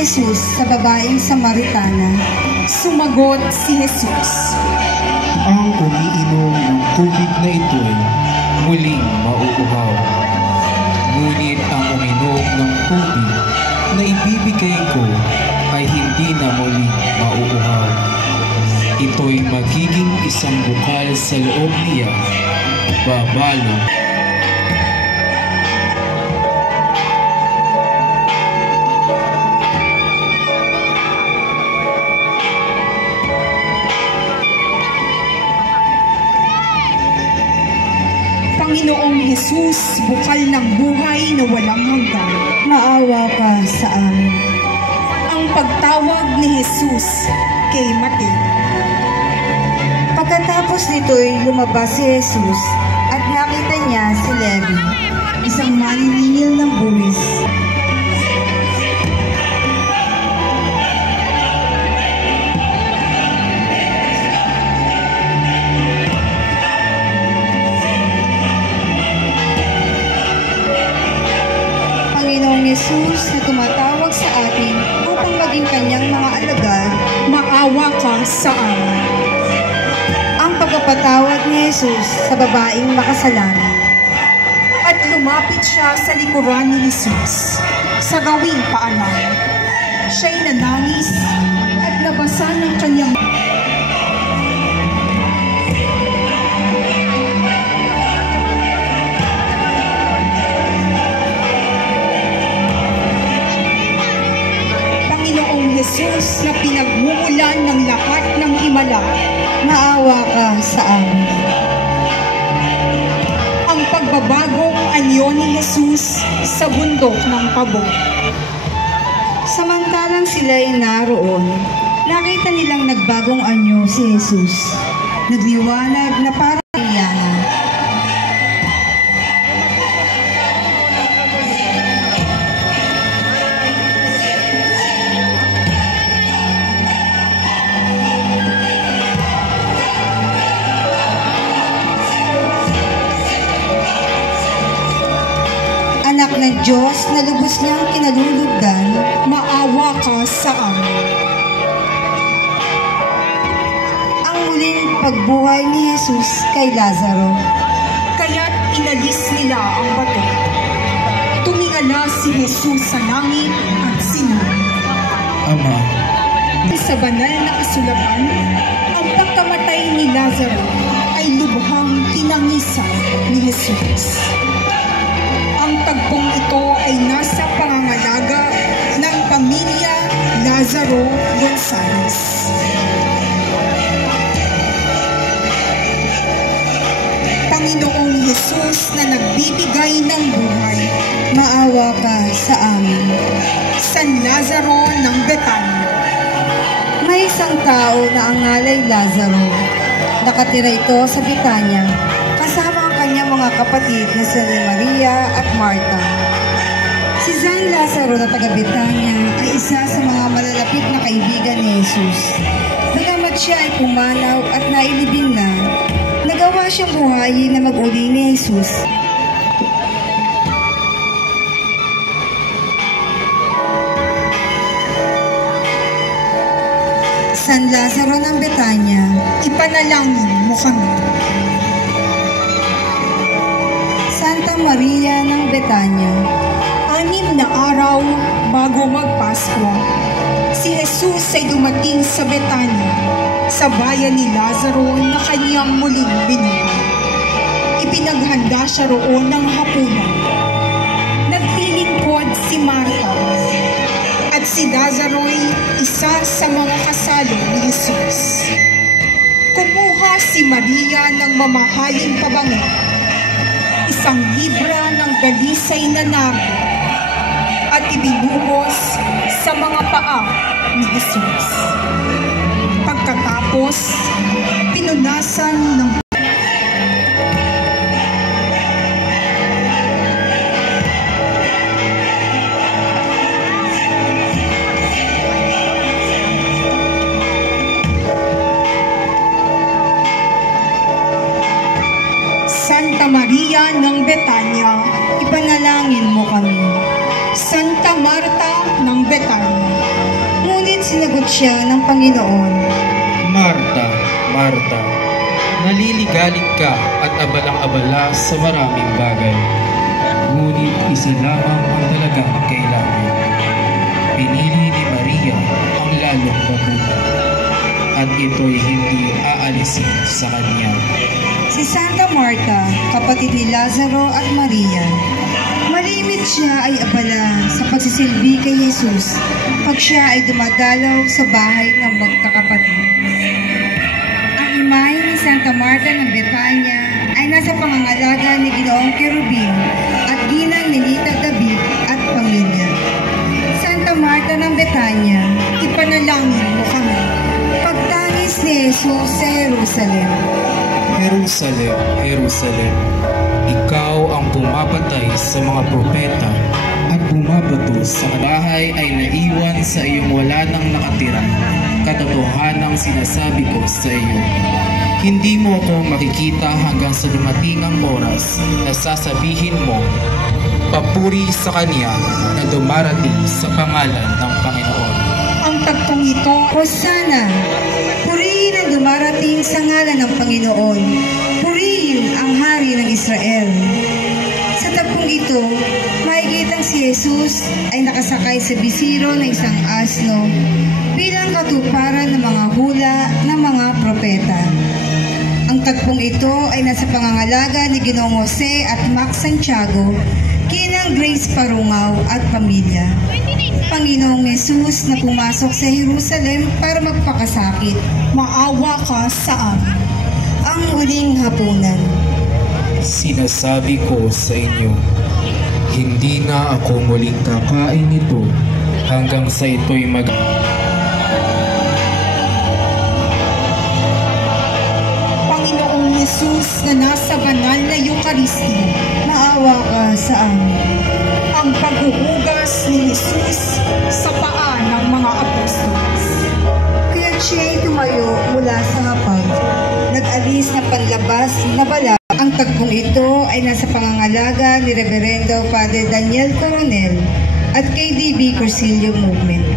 Jesus sa babaeng Samaritana. Sumagot si Jesus, ang umiinom ng tubig na ito'y muling mauuhaw. Ngunit ang uminom ng tubig na ibibigay ko ay hindi na muling mauuhaw. Ito'y magiging isang bukal sa loob niya, babalo. Panginoong Jesus, bukal ng buhay na walang hanggan, Maawa ka sa amin. ang pagtawag ni Jesus kay Mateo. Pagkatapos nito'y lumabas si Jesus at nakita niya si Levi, isang maniningil ng buwis. Panginoong Jesus na tumatawag sa atin upang maging kanyang mga alagad, Maawa ka sa amin. ang pagpapatawad ni Jesus sa babaeng makasalanan. At lumapit siya sa likuran ni Jesus sa gawing paalam. Siya'y nanangis at nabasa ng kanyang Panginoong Jesus na pinagmumulan ng lahat ng himala. Maawa ka sa amin. Ang pagbabagong anyo ni Jesus sa bundok ng Tabor. Samantalang sila'y naroon, nakita nilang nagbagong anyo si Jesus. Nagliwanag na parang liwanag. Anak ng Diyos na lubos niyang kinalulugdan, Maawa ka sa amin. ang muling pagbuhay ni Jesus kay Lazaro. Kaya't inalis nila ang bato. Tumingala si Jesus sa langit at sinabi, Ama, sa banal na kasulatan, ang pagkamatay ni Lazaro ay lubhang tinangisan ni Jesus. Ang tagpong ito ay nasa pangangalaga ng pamilya Lazaro Gonzales. Panginoong Jesus na nagbibigay ng buhay, Maawa ka sa amin. San Lazaro ng Betania. May isang tao na ang ngalay Lazaro. Nakatira ito sa Betania, kasama ang kanyang mga kapatid na sina Maria at Marta. Si San Lazaro na taga Betania ay isa sa mga malalapit na kaibigan ni Jesus. Bagamat siya ay pumanaw at nailibing na, nagawa siyang buhayin na mag-uli ni Jesus. San Lazaro ng Betania, Ipanalangin mo kami. Santa Maria ng Betania, 6 na araw bago magpaskwa, si Jesus ay dumating sa Betania, sa bayan ni Lazaro na kaniyang muling binuhay. Ipinaghanda siya roon ng hapunan. Naglilingkod si Marta, at si Lazaro ay isa sa mga kasalo ni Jesus. Kumuha si Maria ng mamahaling pabango, isang libra ng dalisay na nardo, at ibinuhos sa mga paa ni Jesus. Pagkatapos, pinunasan ng Santa Maria ng Betania, ipanalangin mo kami. Santa Marta ng Betania. Ngunit sinagot siya ng Panginoon, Marta, Marta, naliligalig ka at abalang-abala sa maraming bagay. Ngunit isa lamang ang talagang kailangan. Pinili ni Maria ang lalong mabuti, at ito'y hindi aalisin sa kanya. si Santa Marta, kapatid ni Lazaro at Maria. Malimit siya ay abala sa pagsisilbi kay Jesus pag siya ay dumadalaw sa bahay ng magkakapatid. Ang imahe ni Santa Marta ng Betania ay nasa pangangalaga ni Ginoong Kerubin at ginang ni Nita David at pamilya. Santa Marta ng Betania, Ipanalangin mo kami. pagtangis ni Jesus sa Jerusalem. Jerusalem, Jerusalem, ikaw ang pumapatay sa mga propeta at bumabato sa bahay ay naiwan sa iyong wala nang nakatira. Katotohanang sinasabi ko sa iyo, hindi mo ako makikita hanggang sa dumating ang oras na sasabihin mo, papuri sa Kanya na dumarating sa pangalan ng Panginoon. Ang tagpong ito, Hosana! Purihin ang dumarating sa ngalan ng Panginoon. Purihin ang Hari ng Israel. Sa tagpong ito, makikitang si Jesus ay nakasakay sa bisiro ng isang asno bilang katuparan ng mga hula ng mga propeta. Ang tagpong ito ay nasa pangangalaga ni Ginoong Jose at Max Santiago, kinang Grace Parungaw at pamilya. Panginoong Jesus na pumasok sa Jerusalem para magpakasakit. maawa ka sa amin. Ang huling hapunan. Sinasabi ko sa inyo, hindi na ako muling kakain nito hanggang sa ito'y Panginoong Jesus na nasa banal na Eucharistia, Maawa ka sa amin. ang paghuhugas ni Jesus sa paa ng mga apostoles. Kaya siya'y tumayo mula sa hapag. Nag-alis na panlabas na bala. Ang tagpong ito ay nasa pangangalaga ni Reverendo Father Daniel Coronel at KDB Cursillo Movement.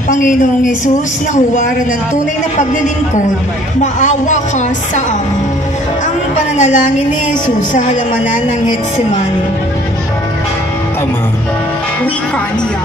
Panginoong Jesus na huwaran ng tunay na paglilingkod, Maawa ka sa amin. ang pananalangin ni Jesus sa halamanan ng Getsemani. Ama, Wika niya.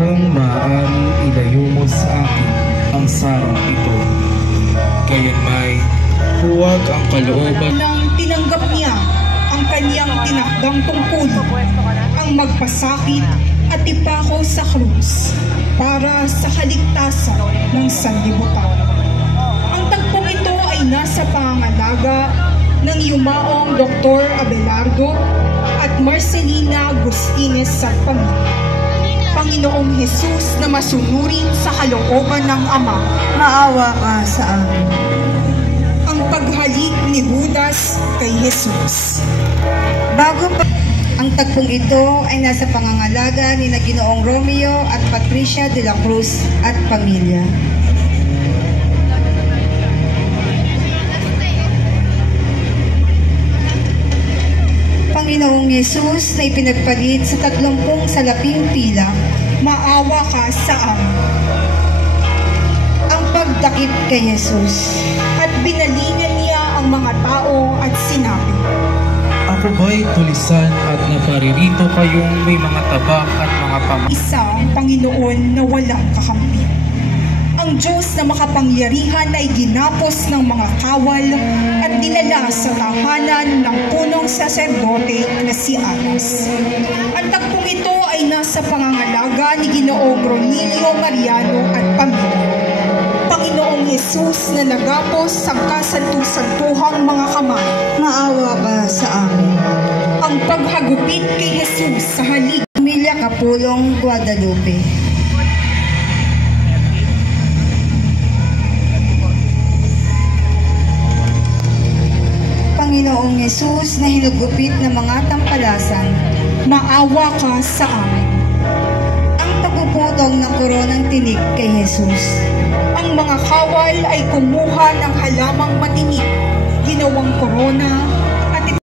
kung maaari ilayo mo sa akin ang sarang ito, gayunmay huwag ang kalooban Nang tinanggap niya ang kanyang tinakdang tungkulin, ang magpasakit at ipako sa krus para sa kaligtasan ng sanlibutan. Ang tagpong ito ay nasa pangangalaga ng yumaong Dr. Abelardo at Marcelina Agustines sa pamilya. Panginoong Jesus na masunurin sa kalooban ng Ama, Maawa ka sa amin. ang paghalik ni Judas kay Jesus. Bago pa ang tagpong ito ay nasa pangangalaga ni Ginoong Romeo at Patricia de la Cruz at pamilya. Panginoong Jesus na ipinagpalit sa 30 salaping pila, Maawa ka sa amin. ang pagdakip kay Jesus. At binalingin niya ang mga tao at sinabi, Ako ba'y tulisan at naparirito kayong may mga tabak at mga Isa ang Panginoon na walang kakampi. Ang Diyos na makapangyarihan ay ginapos ng mga kawal at dinala sa tahanan ng punong saserdote na si Anas. Ang tagpong ito ay nasa pangangalaga ni Ginoong Ronilio Mariano at pamilya. Panginoong Jesus na nagapos sa kasantu-santuhang mga kamay, Maawa ka sa amin. ang paghagupit kay Jesus sa halik. Pamilya Kapulong, Guadalupe. Panginoong Jesus na hinugupit ng mga tampalasan, Maawa ka sa amin. ang pagpupunan tumutong ng koronang tinik kay Jesus. Ang mga kawal ay kumuha ng halamang matinik, ginawang korona